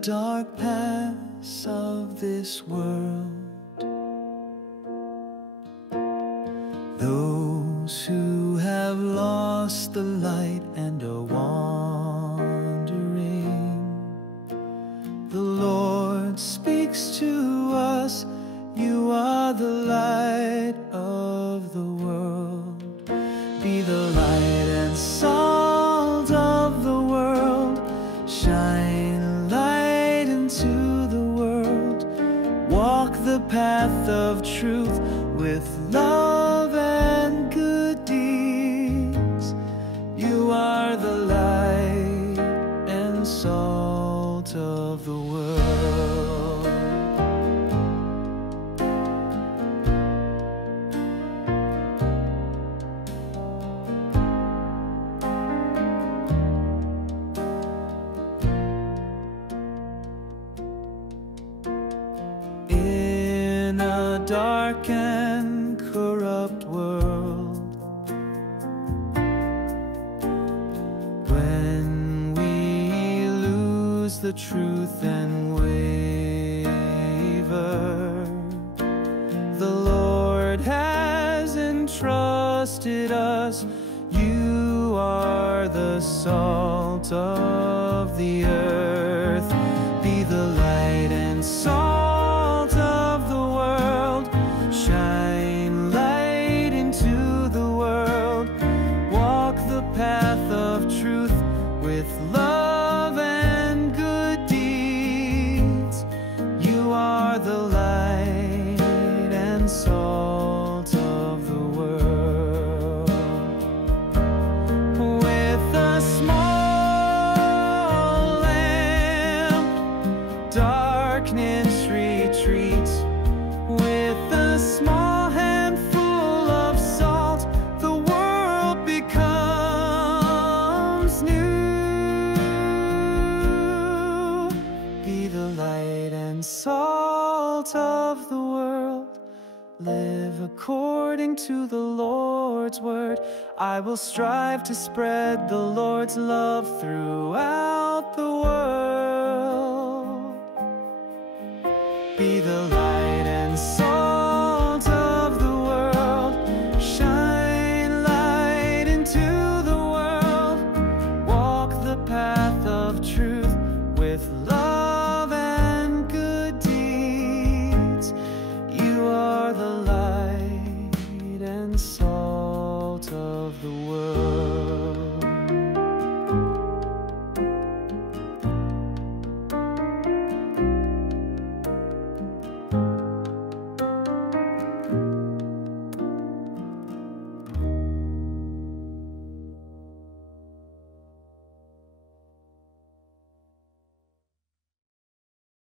dark paths of this world, those who have lost the light and are wandering, the Lord speaks to us. You are the light of the world. Be the light and salt of the world. Shine light into the world. Walk the path of truth with love and good deeds. You are the light and salt of the world. In a dark and corrupt world, when we lose the truth and waver, the Lord has entrusted us. You are the salt of the earth. Be the light and salt of the world. Shine light into the world. Walk the path of truth with love and good deeds. You are the light and salt of the world. With a small lamp, darkness retreats. With a small handful of salt, the world becomes new. Be the light and salt of the world. Live according to the Lord's word. I will strive to spread the Lord's love throughout the world. Be the light